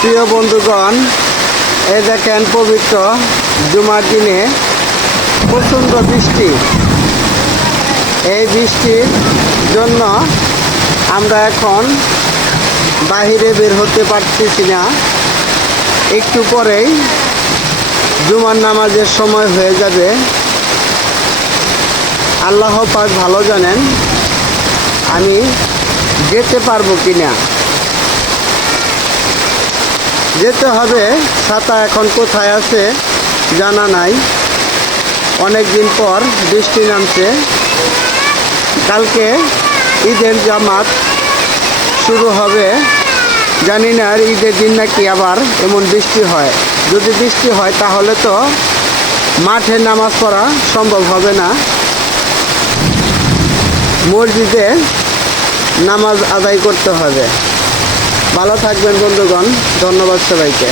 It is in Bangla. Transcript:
প্রিয় বন্ধুগণ, এই দেখেন পবিত্র জুমার দিনে প্রচণ্ড বৃষ্টি। এই বৃষ্টির জন্য আমরা এখন বাহিরে বের হতে পারতেছি না। একটু পরেই জুমার নামাজের সময় হয়ে যাবে। আল্লাহ পাক ভালো জানেন আমি যেতে পারবো কিনা। যেতে হবে, ছাতা এখন কোথায় আছে জানা নাই। অনেক দিন পর বৃষ্টি নামছে। কালকে ঈদের জামাত শুরু হবে, জানি না আর ঈদের দিন নাকি আবার এমন বৃষ্টি হয়। যদি বৃষ্টি হয় তাহলে তো মাঠে নামাজ পড়া সম্ভব হবে না, মসজিদে নামাজ আদায় করতে হবে। ভালো থাকবেন বন্ধুগণ, ধন্যবাদ সবাইকে।